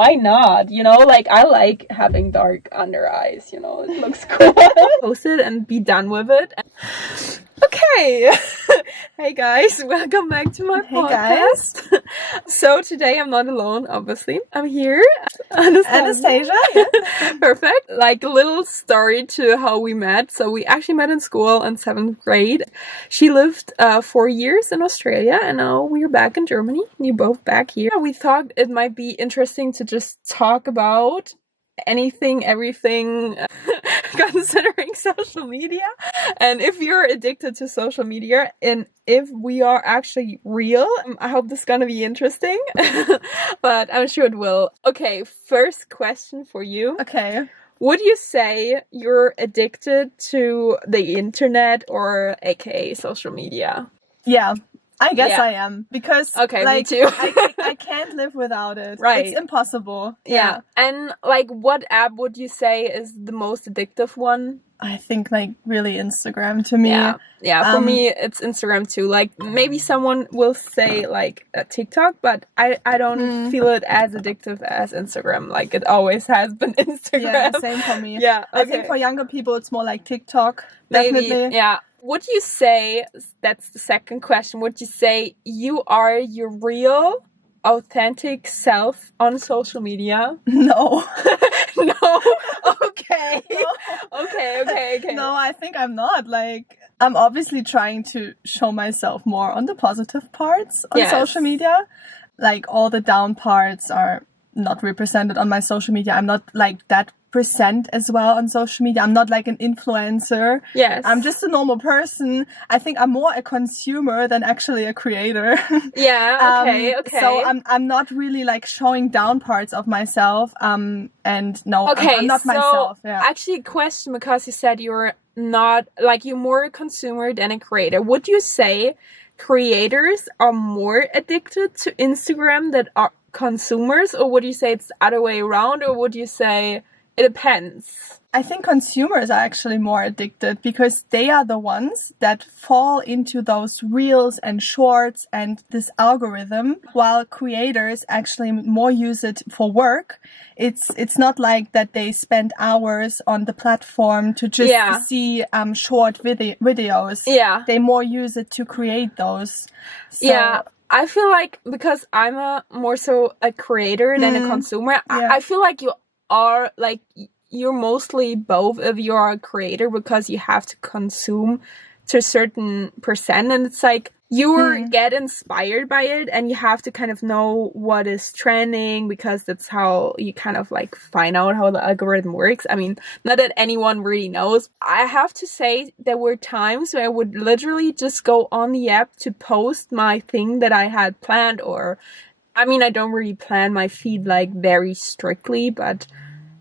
why not? You know, like I like having dark under eyes, you know, it looks cool. Post it and be done with it. Okay. Hey guys, welcome back to my podcast. So today I'm not alone, obviously. I'm here. Anastasia. Yeah. Perfect. Like a little story to how we met. So we actually met in school in 7th grade. She lived 4 years in Australia and now we're back in Germany. We're both back here. We thought it might be interesting to just talk about anything, everything, considering social media, and if you're addicted to social media, and if we are actually real. I hope this is gonna be interesting. But I'm sure it will. Okay, first question for you. Okay. Would you say you're addicted to the internet, or aka social media? Yeah, I guess I am, because okay, like, me too. I can't live without it. Right. It's impossible. Yeah. And like, what app would you say is the most addictive one? I think like really Instagram to me. Yeah, for me it's Instagram too. Like maybe someone will say like TikTok, but I don't feel it as addictive as Instagram. Like it always has been Instagram. Yeah, same for me. Yeah, okay. I think for younger people it's more like TikTok. Maybe, definitely. yeah. Would you say, that's the second question, would you say you are your real, authentic self on social media? No. No? Okay. No. Okay. No, I think I'm not. Like, I'm obviously trying to show myself more on the positive parts on social media. Like, all the down parts are not represented on my social media. I'm not like that present as well on social media. I'm not like an influencer. Yes. I'm just a normal person. I think I'm more a consumer than actually a creator. Yeah, okay. So I'm not really like showing down parts of myself. And no, I'm not myself. Yeah. Actually a question, because you said you're not, like, you're more a consumer than a creator. Would you say creators are more addicted to Instagram than are consumers, or would you say it's the other way around, or would you say it depends? I think consumers are actually more addicted because they are the ones that fall into those reels and shorts and this algorithm, while creators actually more use it for work. It's not like that they spend hours on the platform to just see short videos. Yeah. They more use it to create those. So, yeah. I feel like, because I'm more so a creator than a consumer, I feel like you are like, you're mostly both if you're a creator, because you have to consume to a certain percent, and it's like you get inspired by it and you have to kind of know what is trending, because that's how you kind of like find out how the algorithm works. I mean, not that anyone really knows. I have to say there were times where I would literally just go on the app to post my thing that I had planned, or I mean, I don't really plan my feed like very strictly, but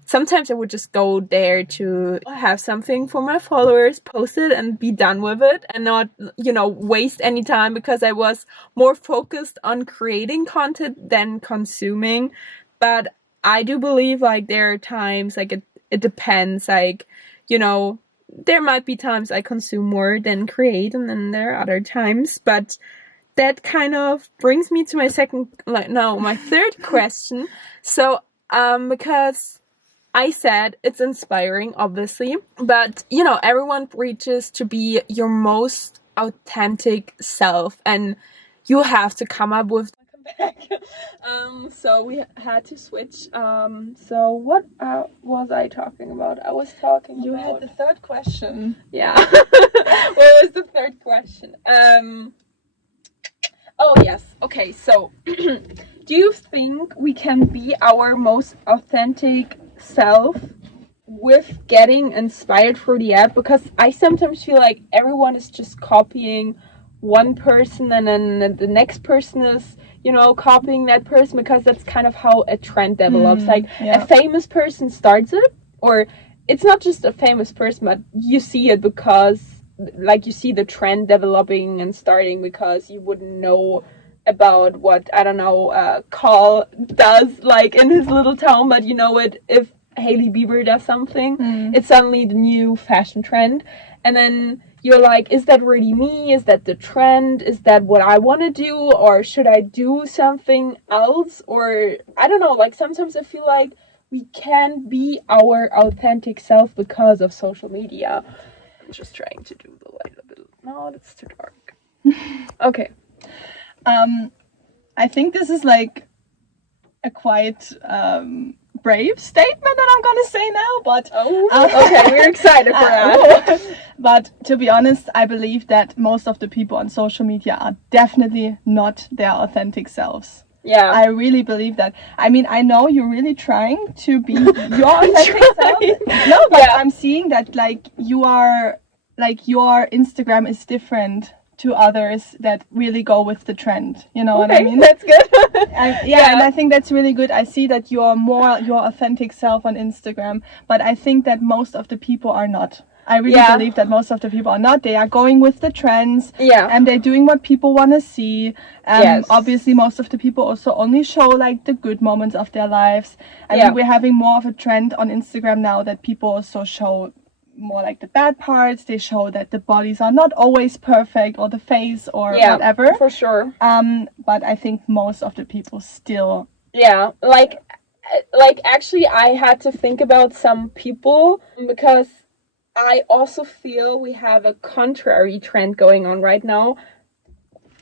sometimes I would just go there to have something for my followers, post it and be done with it, and not, you know, waste any time, because I was more focused on creating content than consuming. But I do believe like there are times, like it depends, like, you know, there might be times I consume more than create, and then there are other times. But that kind of brings me to my my third question. So, because I said it's inspiring, obviously, but, you know, everyone reaches to be your most authentic self, and you have to come up with so we had to switch. So what was I talking about? I was talking You about... had the third question. Yeah. What was the third question? Oh, yes. Okay, so do you think we can be our most authentic self with getting inspired through the app? Because I sometimes feel like everyone is just copying one person, and then the next person is, you know, copying that person, because that's kind of how a trend develops. A famous person starts it, or it's not just a famous person, but you see it because, like, you see the trend developing and starting, because you wouldn't know about what, I don't know, Carl does, like, in his little town, but you know it if Hailey Bieber does something, it's suddenly the new fashion trend. And then you're like, is that really me? Is that the trend? Is that what I want to do? Or should I do something else? Or I don't know, like sometimes I feel like we can't be our authentic self because of social media. I'm just trying to do the light a bit. No, that's too dark. Okay. I think this is like a quite brave statement that I'm gonna say now, but okay, we're excited for that. But to be honest, I believe that most of the people on social media are definitely not their authentic selves. Yeah, I really believe that. I mean, I know you're really trying to be your authentic self. No, but I'm seeing that like you are, like your Instagram is different to others that really go with the trend. You know what I mean? That's good. And I think that's really good. I see that you are more your authentic self on Instagram, but I think that most of the people are not. I really believe that most of the people are not. They are going with the trends, and they're doing what people want to see. Obviously, most of the people also only show like the good moments of their lives. I mean, we're having more of a trend on Instagram now that people also show more like the bad parts. They show that the bodies are not always perfect, or the face, or whatever. For sure. But I think most of the people still. Yeah, like actually, I had to think about some people because I also feel we have a contrary trend going on right now.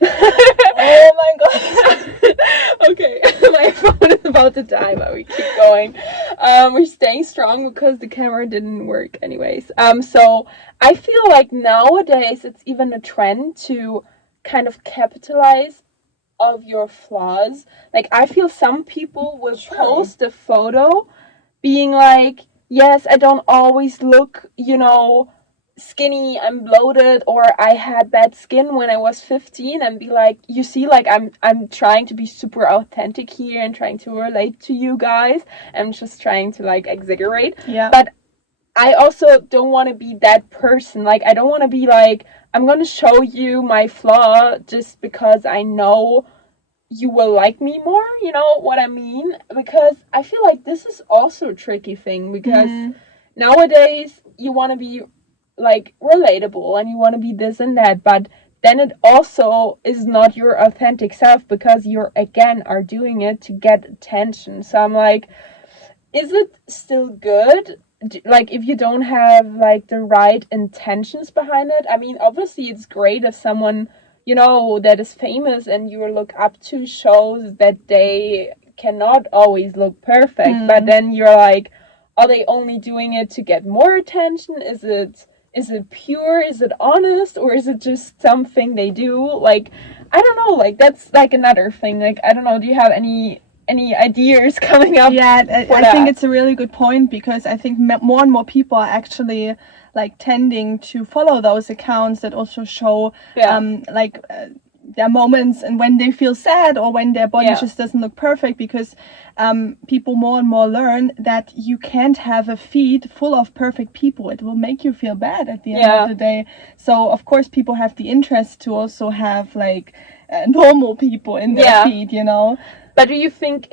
Oh my god. Okay, my phone is about to die, but we keep going. We're staying strong because the camera didn't work anyways. So I feel like nowadays it's even a trend to kind of capitalize of your flaws. Like I feel some people will post a photo being like, yes, I don't always look, skinny, I'm bloated, or I had bad skin when I was 15, and be like, you see, like I'm trying to be super authentic here and trying to relate to you guys. I'm just trying to like exaggerate. Yeah. But I also don't want to be that person. Like I don't want to be like, I'm going to show you my flaw just because I know you will like me more, you know what I mean? Because I feel like this is also a tricky thing, because nowadays you want to be like relatable and you want to be this and that, but then it also is not your authentic self because you're again are doing it to get attention. So I'm like, is it still good? Like if you don't have like the right intentions behind it? I mean, obviously it's great if someone that is famous and you look up to shows that they cannot always look perfect, but then you're like, are they only doing it to get more attention? Is it pure? Is it honest? Or is it just something they do? Like, I don't know, like that's like another thing. Like, I don't know, do you have any ideas coming up? Yeah, I think it's a really good point, because I think more and more people are actually like tending to follow those accounts that also show their moments and when they feel sad or when their body just doesn't look perfect, because people more and more learn that you can't have a feed full of perfect people. It will make you feel bad at the end of the day. So of course people have the interest to also have like normal people in their feed, But do you think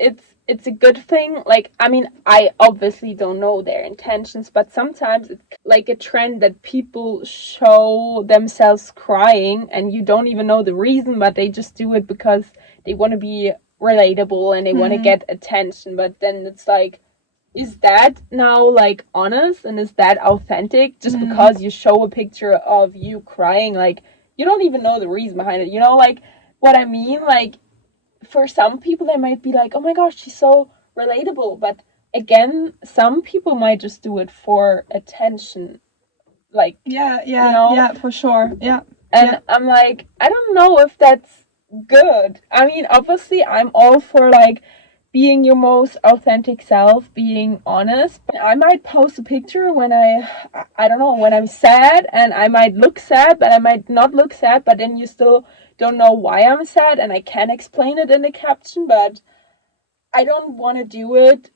it's a good thing? Like, I mean, I obviously don't know their intentions, but sometimes it's like a trend that people show themselves crying and you don't even know the reason, but they just do it because they want to be relatable and they want to get attention. But then it's like, is that now like honest and is that authentic just because you show a picture of you crying? Like, you don't even know the reason behind it, like what I mean? Like, for some people they might be like, oh my gosh, she's so relatable, but again, some people might just do it for attention. Like, for sure. And I'm like, I don't know if that's good. I mean, obviously I'm all for like being your most authentic self, being honest. But I might post a picture when I don't know, when I'm sad, and I might look sad, but I might not look sad, but then you still don't know why I'm sad, and I can explain it in the caption, but I don't want to do it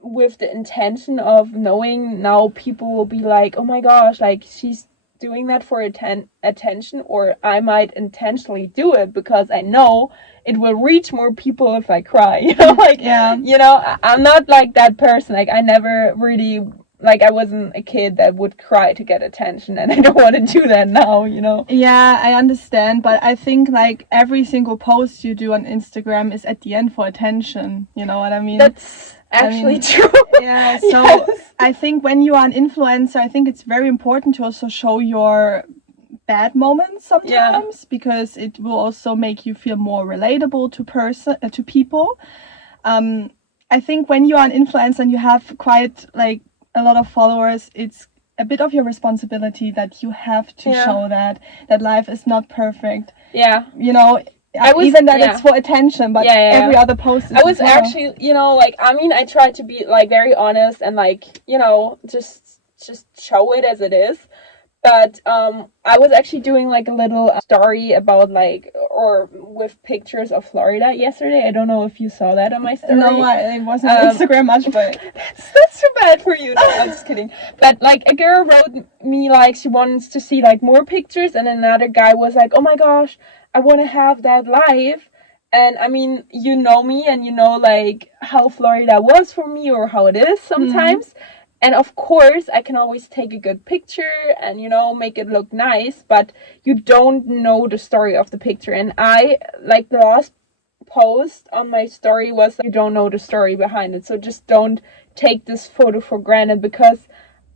with the intention of knowing now people will be like, oh my gosh, like she's doing that for attention, or I might intentionally do it because I know it will reach more people if I cry, I'm not like that person. Like I never really like I wasn't a kid that would cry to get attention, and I don't want to do that now, you know. Yeah, I understand, but I think like every single post you do on Instagram is at the end for attention, you know what I mean? That's actually true. Yeah, so yes. I think when you are an influencer, I think it's very important to also show your bad moments sometimes, because it will also make you feel more relatable to people. I think when you are an influencer and you have quite like a lot of followers, it's a bit of your responsibility that you have to show that life is not perfect. Yeah. You know, it's for attention, but every other post is I was actually, you know, like, I mean, I tried to be like very honest and like, you know, just show it as it is. But I was actually doing like a little story about like, or with pictures of Florida yesterday. I don't know if you saw that on my story. No, I wasn't on Instagram much, but that's too bad for you. No, I'm just kidding. But like a girl wrote me like she wants to see like more pictures, and another guy was like, oh my gosh, I want to have that live. And I mean, you know me, and you know like how Florida was for me, or how it is sometimes. And of course, I can always take a good picture and, you know, make it look nice, but you don't know the story of the picture. And I, like, the last post on my story was, you don't know the story behind it. So just don't take this photo for granted, because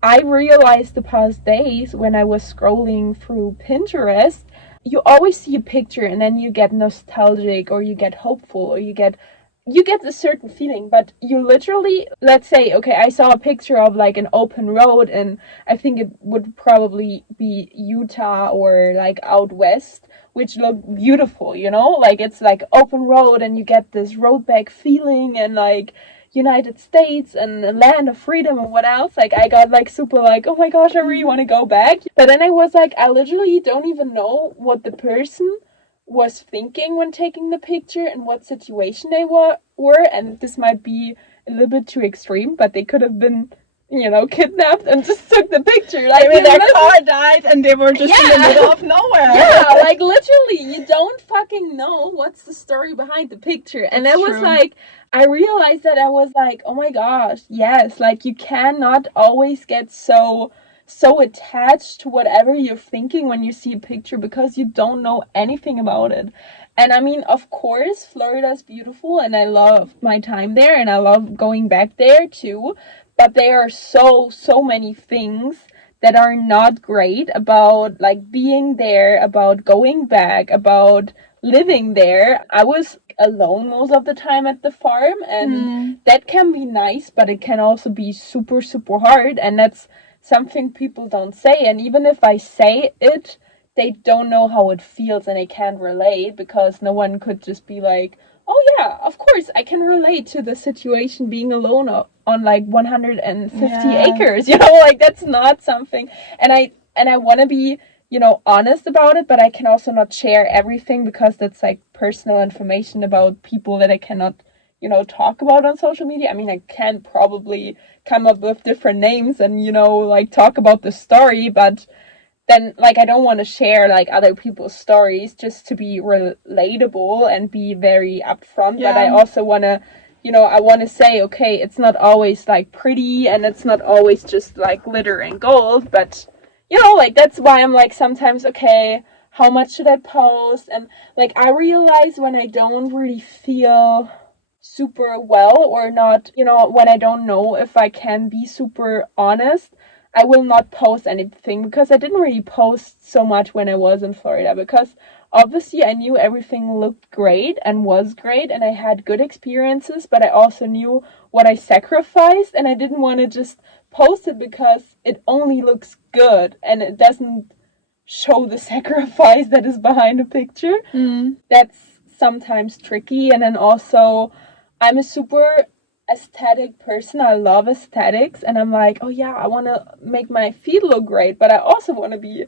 I realized the past days when I was scrolling through Pinterest, you always see a picture and then you get nostalgic, or you get hopeful, or you get a certain feeling, but you literally, let's say, okay, I saw a picture of like an open road, and I think it would probably be Utah or like out west, which looked beautiful, you know, like it's like open road and you get this road back feeling, and like United States and the land of freedom and what else. Like I got like super like, oh my gosh, I really want to go back. But then I was like, I literally don't even know what the person was thinking when taking the picture and what situation they were, and this might be a little bit too extreme, but they could have been, you know, kidnapped and just took the picture. Like maybe their car died and they were just in the middle of nowhere. Yeah, like literally, you don't fucking know what's the story behind the picture. And it was like, I realized that I was like, oh my gosh, yes, like you cannot always get so attached to whatever you're thinking when you see a picture, because you don't know anything about it. And I mean, of course, Florida's beautiful and I love my time there and I love going back there too, but there are so many things that are not great about like being there, about going back, about living there. I was alone most of the time at the farm, and that can be nice, but it can also be super hard, and that's something people don't say. And even if I say it, they don't know how it feels and they can't relate, because no one could just be like, oh yeah, of course I can relate to the situation being alone on like 150 acres, you know, like that's not something. And I want to be, you know, honest about it, but I can also not share everything, because that's like personal information about people that I cannot, you know, talk about on social media. I mean, I can probably come up with different names and, you know, like talk about the story, but then like I don't want to share like other people's stories just to be relatable and be very upfront. But I also want to, you know, I want to say, okay, it's not always like pretty and it's not always just like glitter and gold, but you know, like that's why I'm like sometimes, okay, how much should I post? And like I realize when I don't really feel super well, or not, you know, when I don't know if I can be super honest, I will not post anything, because I didn't really post so much when I was in Florida, because obviously I knew everything looked great and was great and I had good experiences, but I also knew what I sacrificed, and I didn't want to just post it because it only looks good and it doesn't show the sacrifice that is behind a picture. That's sometimes tricky. And then also I'm a super aesthetic person. I love aesthetics, and I'm like, oh yeah, I want to make my feet look great, but I also want to be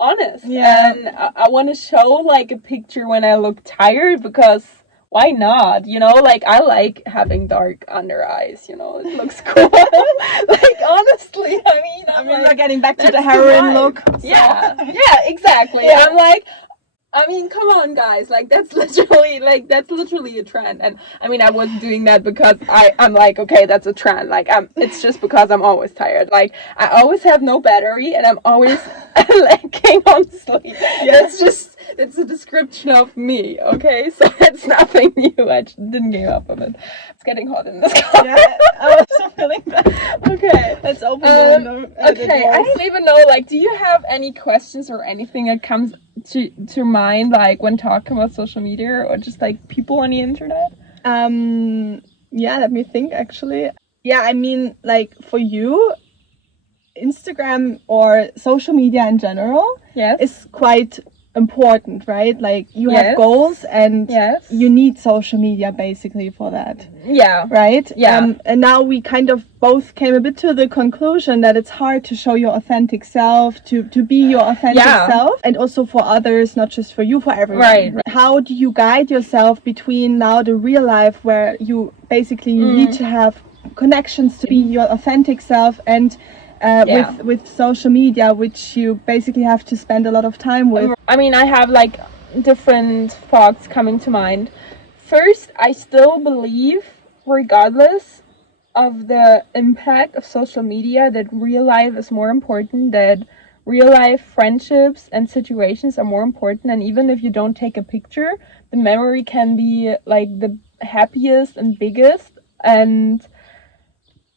honest. And I want to show like a picture when I look tired, because why not? You know, like I like having dark under eyes, you know, it looks cool. Like honestly, I mean, we're getting back to the heroin look. So. Yeah, exactly. I'm like, I mean, come on, guys. Like, that's literally a trend. And I mean, I wasn't doing that because I'm like, okay, that's a trend. Like, it's just because I'm always tired. Like, I always have no battery and I'm always lacking on sleep. Yeah. It's a description of me, okay? So it's nothing new. I just didn't give up on it. It's getting hot in this car. Yeah, I was also feeling that. Okay. Let's open the window. Okay, I don't even know, like, do you have any questions or anything that comes to mind, like, when talking about social media or just, like, people on the internet? Yeah, let me think, actually. Yeah, I mean, like, for you, Instagram or social media in general is quite important, right? Like, you have goals and you need social media basically for that. Yeah. Right? Yeah. And now we kind of both came a bit to the conclusion that it's hard to show your authentic self, to be your authentic self, and also for others, not just for you, for everyone. Right. How do you guide yourself between now the real life where you basically need to have connections to be your authentic self and with social media, which you basically have to spend a lot of time with? I mean, I have like different thoughts coming to mind. First, I still believe, regardless of the impact of social media, that real life is more important, that real life friendships and situations are more important, and even if you don't take a picture, the memory can be like the happiest and biggest. And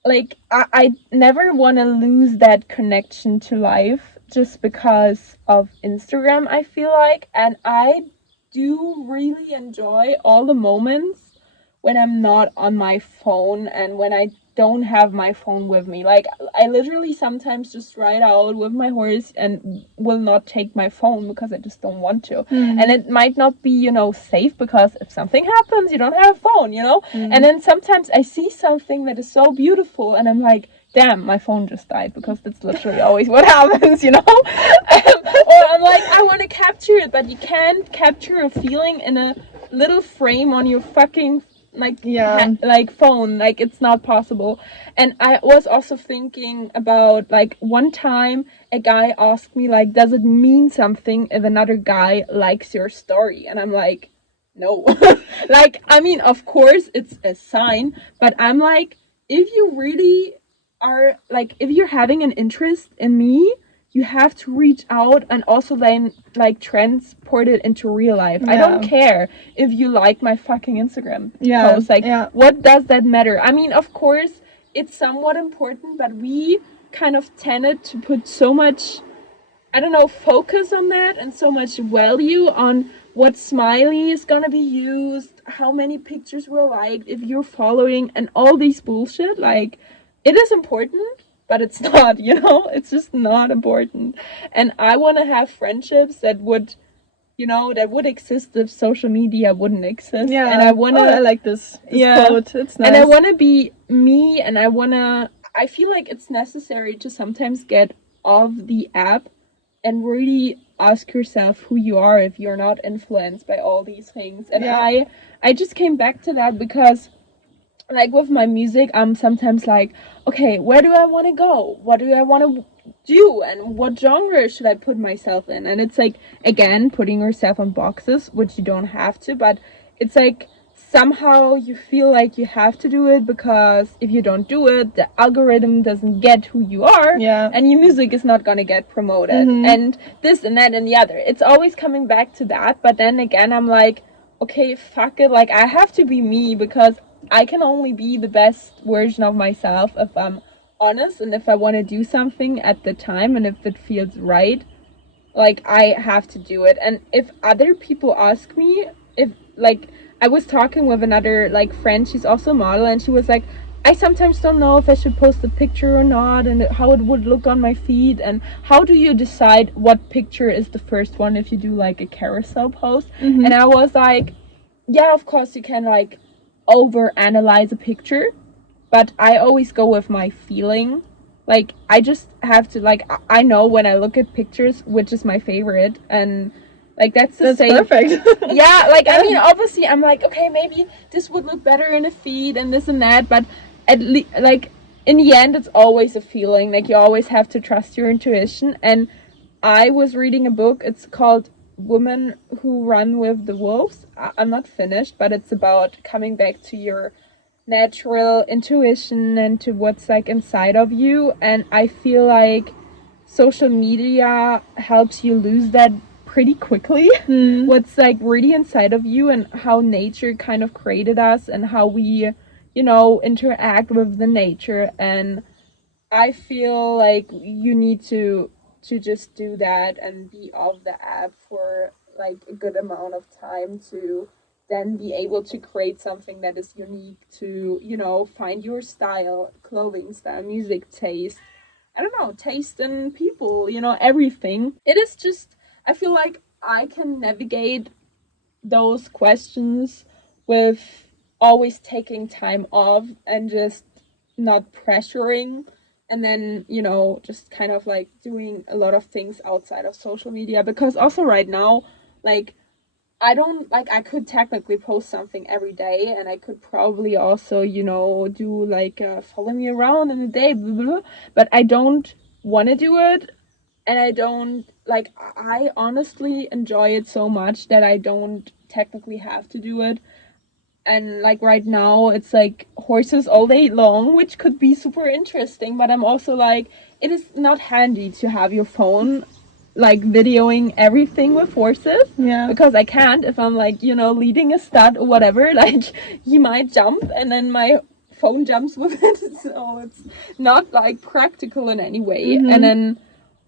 like, I never want to lose that connection to life just because of Instagram, I feel like. And I do really enjoy all the moments when I'm not on my phone and when I don't have my phone with me. Like, I literally sometimes just ride out with my horse and will not take my phone because I just don't want to. And it might not be, safe, because if something happens, you don't have a phone, And then sometimes I see something that is so beautiful and I'm like, damn, my phone just died, because that's literally always what happens, Or I'm like, I want to capture it, but you can't capture a feeling in a little frame on your fucking phone. Like, it's not possible. And I was also thinking about, like, one time a guy asked me, like, does it mean something if another guy likes your story? And I'm like, no. Like, I mean, of course it's a sign, but I'm like, if you really are, like, if you're having an interest in me, you have to reach out and also then, like, transport it into real life. I don't care if you like my fucking Instagram post. Like, what does that matter? I mean, of course, it's somewhat important, but we kind of tended to put so much, focus on that and so much value on what smiley is gonna be used, how many pictures were liked, if you're following, and all these bullshit. Like, it is important, but it's not, it's just not important. And I want to have friendships that would, that would exist if social media wouldn't exist. Yeah. And I want to... I like this quote. It's nice. And I want to be me, and I feel like it's necessary to sometimes get off the app and really ask yourself who you are if you're not influenced by all these things. And I just came back to that because, like, with my music, I'm sometimes like, okay, where do I want to go? What do I want to do? And what genre should I put myself in? And it's like, again, putting yourself on boxes, which you don't have to, but it's like, somehow you feel like you have to do it, because if you don't do it, the algorithm doesn't get who you are, and your music is not gonna get promoted, and this and that and the other. It's always coming back to that, but then again, I'm like, okay, fuck it, like, I have to be me, because I can only be the best version of myself if I'm honest, and if I want to do something at the time, and if it feels right, like, I have to do it. And if other people ask me, if, like, I was talking with another, like, friend, she's also a model, and she was like, I sometimes don't know if I should post a picture or not, and how it would look on my feed, and how do you decide what picture is the first one if you do, like, a carousel post? And I was like, yeah, of course you can, like, over-analyze a picture, but I always go with my feeling. Like, I just have to, like, I know when I look at pictures which is my favorite, and, like, that's the same. Perfect. Yeah, like, I mean, obviously I'm like, okay, maybe this would look better in a feed and this and that, but at least, like, in the end, it's always a feeling. Like, you always have to trust your intuition. And I was reading a book, it's called Women Who Run with the Wolves. I'm not finished, but it's about coming back to your natural intuition and to what's like inside of you. And I feel like social media helps you lose that pretty quickly. What's like really inside of you and how nature kind of created us and how we, interact with the nature. And I feel like you need to just do that and be off the app for like a good amount of time to then be able to create something that is unique, to find your style, clothing style, music taste, I don't know, taste in people, everything. It is just, I feel like I can navigate those questions with always taking time off and just not pressuring, and then just kind of like doing a lot of things outside of social media. Because also right now, like, I could technically post something every day, and I could probably also do like follow me around in a day, blah, blah, blah, but I don't want to do it. And I don't like, I honestly enjoy it so much that I don't technically have to do it. And like right now it's like horses all day long, which could be super interesting, but I'm also like, it is not handy to have your phone like videoing everything with horses. Yeah. Because I can't, if I'm like, leading a stud or whatever, like he might jump and then my phone jumps with it. So it's not like practical in any way. And then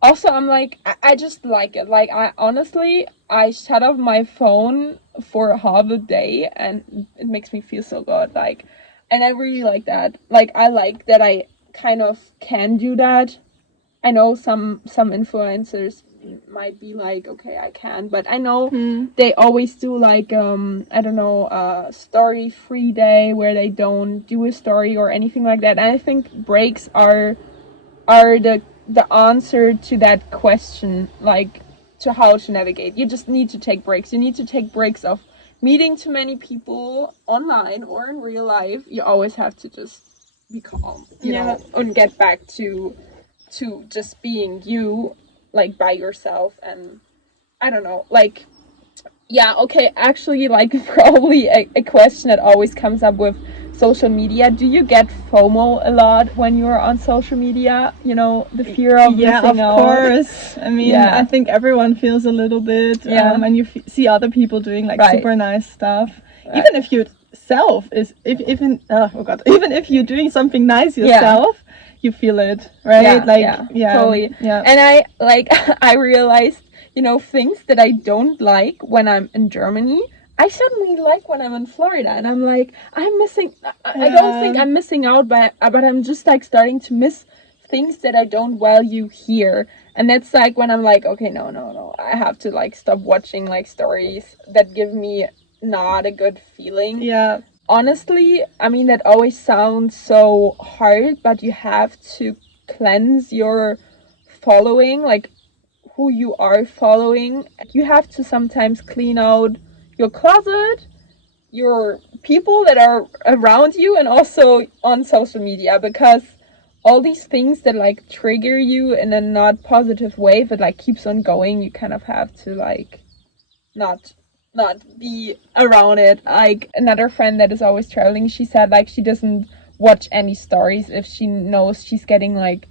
also I'm like, I just like it. Like, I shut off my phone for half a day and it makes me feel so good. Like, and I really like that. Like, I like that I kind of can do that. I know some influencers might be like, okay, I can, but I know they always do like I don't know, story free day where they don't do a story or anything like that. And I think breaks are the answer to that question, like, to how to navigate. You just need to take breaks. You need to take breaks of meeting too many people online or in real life. You always have to just be calm, you know, and get back to just being you, like, by yourself. And I don't know, like, yeah, okay, actually, like, probably a question that always comes up with social media. Do you get FOMO a lot when you're on social media? The fear of missing out. Yeah, of course. I mean, I think everyone feels a little bit. And you see other people doing like super nice stuff. Right. Even if you even if you're doing something nice yourself, you feel it, right? Totally. Yeah. And I realized, things that I don't like when I'm in Germany, I suddenly like when I'm in Florida. And I'm like, I'm missing, I don't think I'm missing out, but I'm just like starting to miss things that I don't value here. And that's like when I'm like, okay, no, I have to like stop watching like stories that give me not a good feeling. Yeah. Honestly, I mean, that always sounds so hard, but you have to cleanse your following, like who you are following. You have to sometimes clean out your closet, your people that are around you, and also on social media, because all these things that like trigger you in a not positive way, but like keeps on going, you kind of have to like not be around it. Like, another friend that is always traveling, she said like she doesn't watch any stories if she knows she's getting like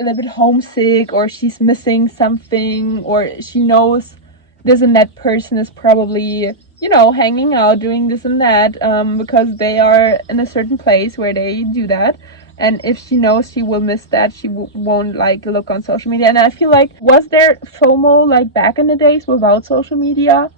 a little bit homesick, or she's missing something, or she knows this and that person is probably, hanging out doing this and that, because they are in a certain place where they do that. And if she knows she will miss that, she won't like look on social media. And I feel like, was there FOMO like back in the days without social media?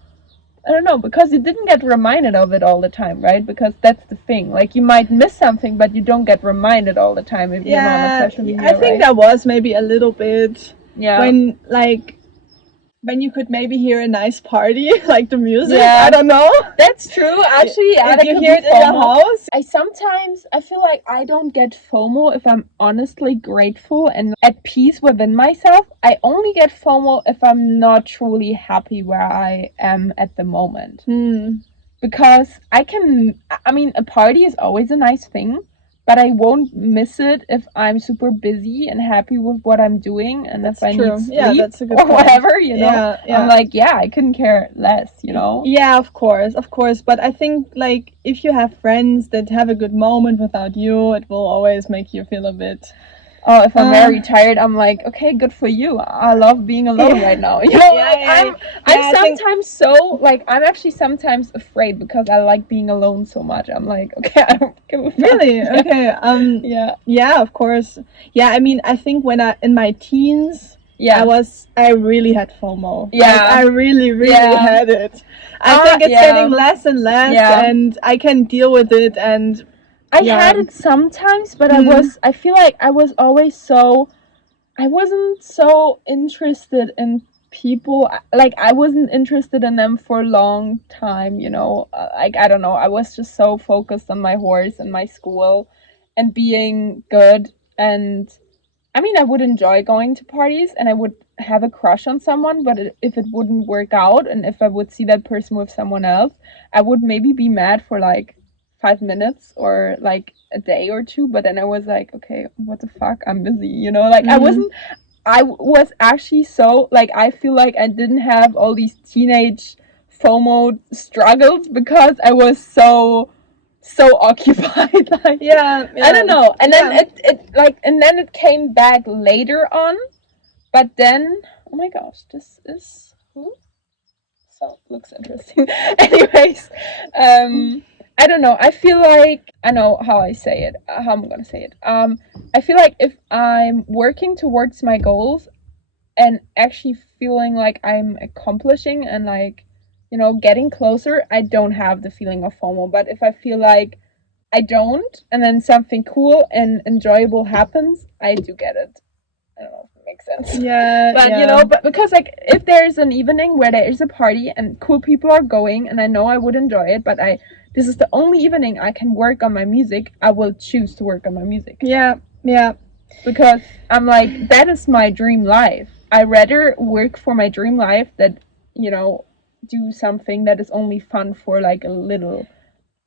I don't know, because you didn't get reminded of it all the time, right? Because that's the thing. Like, you might miss something, but you don't get reminded all the time if you're not on social media. I think that was maybe a little bit when you could maybe hear a nice party, like the music. I don't know. That's true. Actually, if you hear it in your house. I feel like I don't get FOMO if I'm honestly grateful and at peace within myself. I only get FOMO if I'm not truly happy where I am at the moment. Because a party is always a nice thing, but I won't miss it if I'm super busy and happy with what I'm doing, and That's if I true. need sleep Yeah, that's a good or point. whatever, you know. Yeah, yeah. I'm like, yeah, I couldn't care less, you know. Yeah, of course. But I think like if you have friends that have a good moment without you, it will always make you feel a bit. Oh, if I'm very tired, I'm like, okay, good for you. I love being alone right now. You know, I'm sometimes so like I'm actually sometimes afraid because I like being alone so much. I'm like, okay, I don't give a fuck. Really? Okay. Yeah, of course. Yeah, I mean, I think when in my teens, I really had FOMO. Yeah. Like, I really had it. I think it's getting less and less, and I can deal with it. And I had it sometimes, but I feel like I was always I wasn't so interested in people. Like, I wasn't interested in them for a long time, you know. Like, I don't know. I was just so focused on my horse and my school and being good. And I mean, I would enjoy going to parties and I would have a crush on someone, but if it wouldn't work out and if I would see that person with someone else, I would maybe be mad for like 5 minutes or like a day or two, but then I was like, okay, what the fuck, I'm busy, you know. Like, I was actually so like, I feel like I didn't have all these teenage FOMO struggles because I was so occupied. Like, I don't know. And then it came back later on, but then, oh my gosh, this is so looks interesting. Anyways, I don't know. I feel like I know how I say it. How I'm gonna say it. I feel like if I'm working towards my goals and actually feeling like I'm accomplishing and like, you know, getting closer, I don't have the feeling of FOMO. But if I feel like I don't, and then something cool and enjoyable happens, I do get it. I don't know if it makes sense. Yeah. But you know, but because like if there's an evening where there is a party and cool people are going and I know I would enjoy it, but this is the only evening I can work on my music, I will choose to work on my music. Yeah. Because I'm like, that is my dream life. I rather work for my dream life than, you know, do something that is only fun for like a little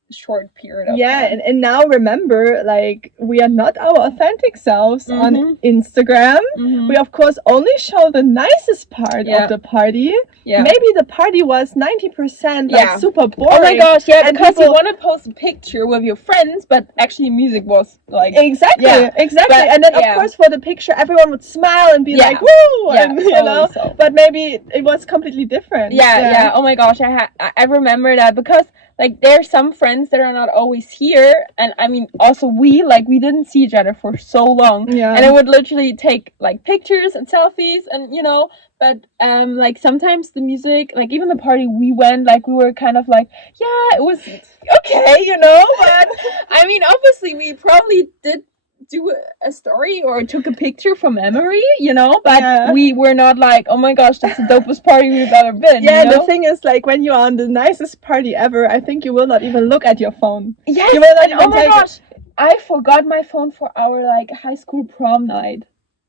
short period of time. And now remember, like, we are not our authentic selves on Instagram. We of course only show the nicest part of the party. Maybe the party was 90% like super boring. Oh my gosh, because you want to post a picture with your friends, but actually music was like exactly. But, and then of course for the picture everyone would smile and be like woo, and you know, but maybe it was completely different. Oh my gosh, I remember that because like there are some friends that are not always here, and I mean also we didn't see each other for so long, and I would literally take like pictures and selfies, and you know, but like sometimes the music, like even the party we went, like we were kind of like, yeah, it was okay, you know, but I mean obviously we probably did do a story or took a picture from memory, you know, but we were not like, oh my gosh, that's the dopest party we've ever been. Yeah, you know? The thing is, like, when you are on the nicest party ever, I think you will not even look at your phone. Yes, you will not even oh my gosh, I forgot my phone for our like high school prom night.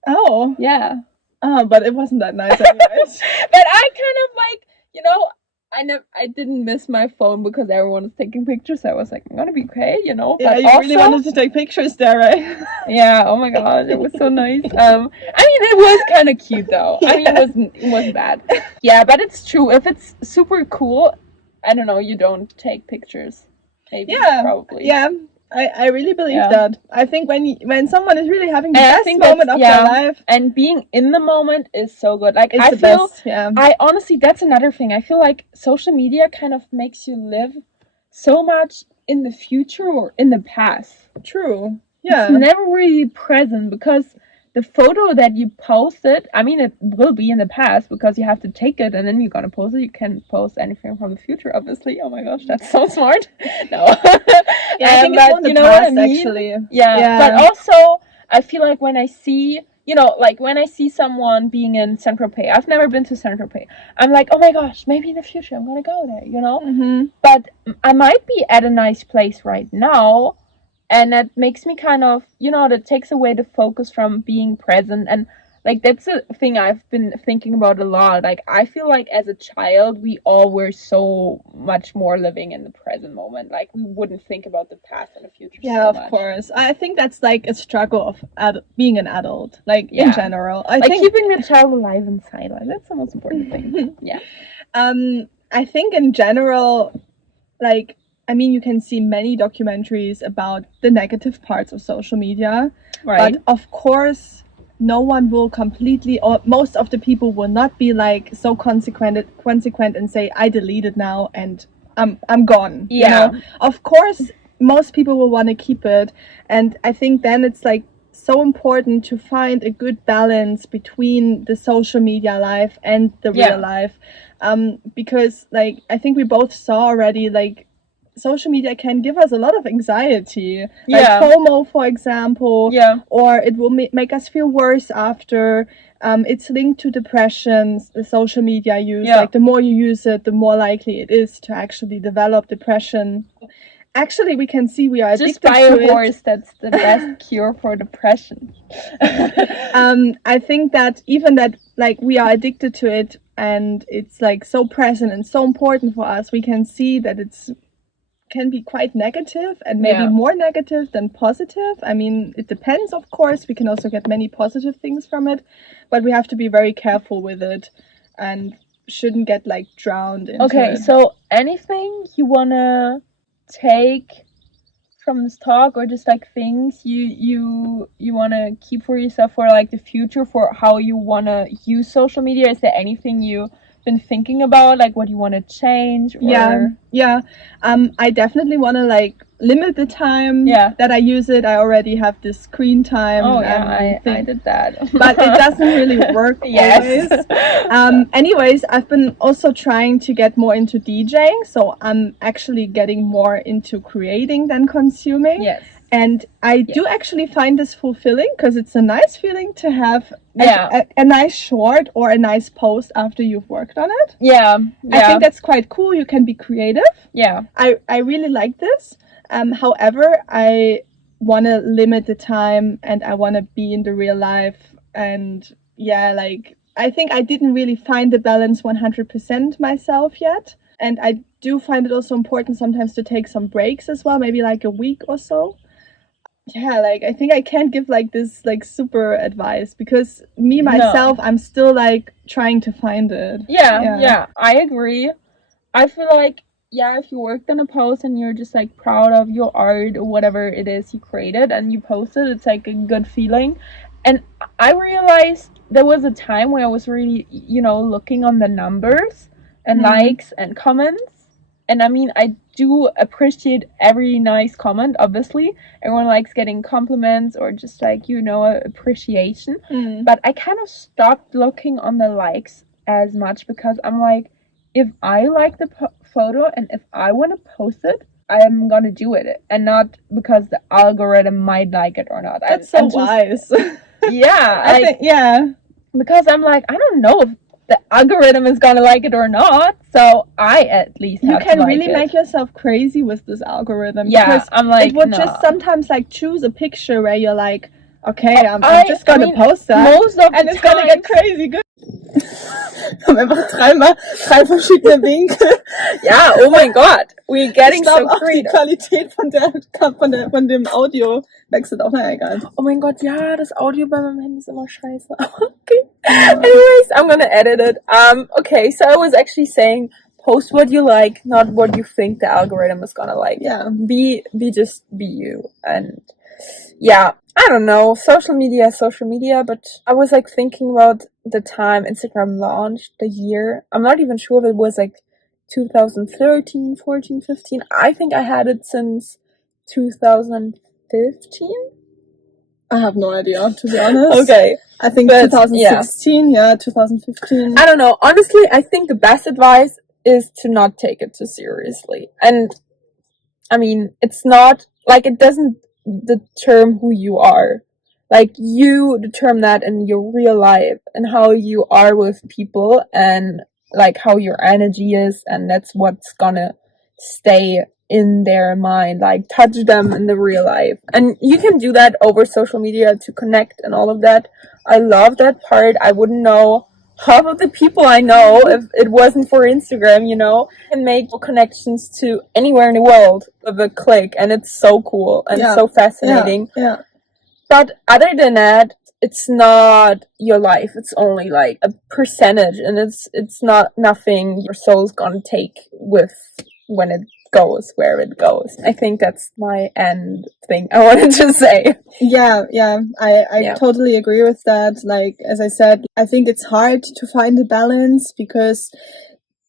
Oh. Yeah. Oh, but it wasn't that nice anyways. But I kind of like, you know, I didn't miss my phone because everyone was taking pictures. So I was like, I'm gonna be okay, you know. Yeah, but you really wanted to take pictures there, right? Yeah. Oh my god, it was so nice. I mean, it was kind of cute though. I mean, it wasn't bad. Yeah, but it's true. If it's super cool, I don't know. You don't take pictures. Maybe. Yeah. Probably. Yeah. I really believe that. I think when someone is really having the best moment of their life, and being in the moment is so good. Like I feel, I honestly, that's another thing. I feel like social media kind of makes you live so much in the future or in the past. True. Yeah. It's never really present because the photo that you posted, I mean, it will be in the past because you have to take it and then you're gonna post it. You can't post anything from the future, obviously. Oh my gosh, that's so smart. No. I think it's on the past, actually. Yeah. But also, I feel like when I see, you know, like when I see someone being in Saint-Tropez, I've never been to Saint-Tropez. I'm like, oh my gosh, maybe in the future I'm gonna go there, you know? Mm-hmm. But I might be at a nice place right now. And that makes me kind of, you know, that takes away the focus from being present. And Like, that's a thing I've been thinking about a lot. Like, I feel like as a child, we all were so much more living in the present moment. Like, we wouldn't think about the past and the future so much. Of course. I think that's like a struggle of being an adult, like in general. I think keeping the child alive inside, like, that's the most important thing. Yeah. I think in general, like, I mean, you can see many documentaries about the negative parts of social media. Right. But of course, no one will completely, or most of the people will not be like so consequent and say, I delete it now and I'm gone. Yeah. You know? Of course, most people will want to keep it. And I think then it's like so important to find a good balance between the social media life and the real life. Because like, I think we both saw already, like, social media can give us a lot of anxiety, like FOMO, for example, or it will make us feel worse after. It's linked to depression, the social media use. Like, the more you use it, the more likely it is to actually develop depression. Actually, we can see we are addicted to it. Just buy a horse, that's the best cure for depression. I think that even that, like, we are addicted to it and it's like so present and so important for us, we can see that it's can be quite negative and maybe more negative than positive. I mean, it depends, of course. We can also get many positive things from it, but we have to be very careful with it and shouldn't get like drowned into it. So anything you wanna take from this talk, or just like things you want to keep for yourself for like the future, for how you want to use social media? Is there anything you've been thinking about, like what you want to change? Or... I definitely want to like limit the time that I use it. I already have this screen time. I did that, but it doesn't really work always. Anyways, I've been also trying to get more into DJing, so I'm actually getting more into creating than consuming. And I do actually find this fulfilling, because it's a nice feeling to have a nice short or a nice post after you've worked on it. I think that's quite cool. You can be creative. I really like this. However, I want to limit the time and I want to be in the real life. And like, I think I didn't really find the balance 100% myself yet. And I do find it also important sometimes to take some breaks as well, maybe like a week or so. Like, I think I can't give like this like super advice, because myself, I'm still like trying to find it. I agree. I feel like, if you worked on a post and you're just like proud of your art or whatever it is you created and you posted, it's like a good feeling. And I realized there was a time where I was really, looking on the numbers and likes and comments. And I mean, I do appreciate every nice comment, obviously. Everyone likes getting compliments or just like, appreciation. But I kind of stopped looking on the likes as much, because I'm like, if I like the photo and if I want to post it, I'm gonna do it, and not because the algorithm might like it or not. That's so wise. I think, because I'm like, I don't know if the algorithm is gonna like it or not, so I at least have can to like really it. Make yourself crazy with this algorithm. Because I'm like, it would just sometimes like choose a picture where you're like, okay, I'm just gonna post that, and it's gonna get crazy good. Wir haben einfach drei verschiedene Winkel. Oh mein Gott, we're getting so creative. Die Qualität von dem Audio wechselt auch, egal. Oh mein Gott, das Audio bei meinem Handy ist immer scheiße. Okay. Anyways, I'm gonna edit it. Okay, so I was actually saying, post what you like, not what you think the algorithm is gonna like. Be you. And I don't know, social media, but I was like thinking about the time Instagram launched, the year. I'm not even sure if it was like 2013, 14, 15. I think I had it since 2015. I have no idea, to be honest. Okay. I think 2016, 2015. I don't know. Honestly, I think the best advice is to not take it too seriously. And I mean, it's not like, it doesn't determine who you are. Like, you determine that in your real life and how you are with people and like how your energy is, and that's what's gonna stay in their mind, like touch them in the real life. And you can do that over social media to connect and all of that. I love that part. I wouldn't know half of the people I know if it wasn't for Instagram, you know. And make connections to anywhere in the world with a click, and it's so cool and so fascinating. Yeah. But other than that, it's not your life. It's only like a percentage, and it's not nothing your soul's gonna take with when it goes where it goes. I think that's my end thing I wanted to say. Yeah, I totally agree with that. Like, as I said, I think it's hard to find a balance because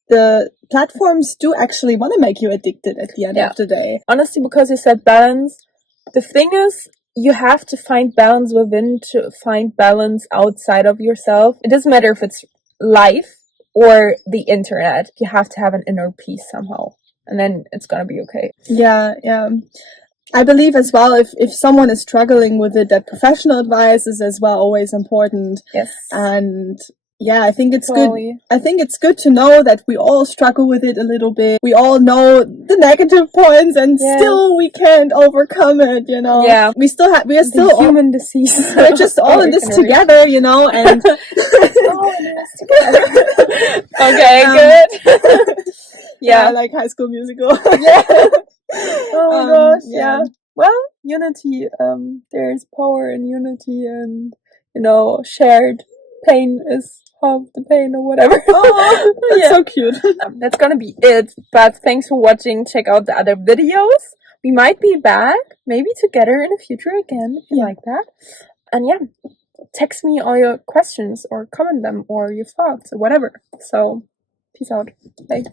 the platforms do actually want to make you addicted at the end of the day. Honestly, because you said balance, the thing is, you have to find balance within to find balance outside of yourself. It doesn't matter if it's life or the internet. You have to have an inner peace somehow, and then it's gonna be okay. Yeah. I believe as well, if someone is struggling with it, that professional advice is as well always important. Yes. And yeah, I think it's good. I think it's good to know that we all struggle with it a little bit. We all know the negative points, and still we can't overcome it. You know. Yeah. We are still human disease. We're just all in this together, you know. And all in this together. Okay, good. Yeah, like High School Musical. Yeah. Oh my gosh. Yeah. Well, unity. There's power in unity, and you know, shared pain is half the pain, or whatever. Oh, that's so cute. That's gonna be it. But thanks for watching. Check out the other videos. We might be back, maybe together in the future again, if you like that. And yeah, text me all your questions or comment them or your thoughts or whatever. So, peace out. Bye.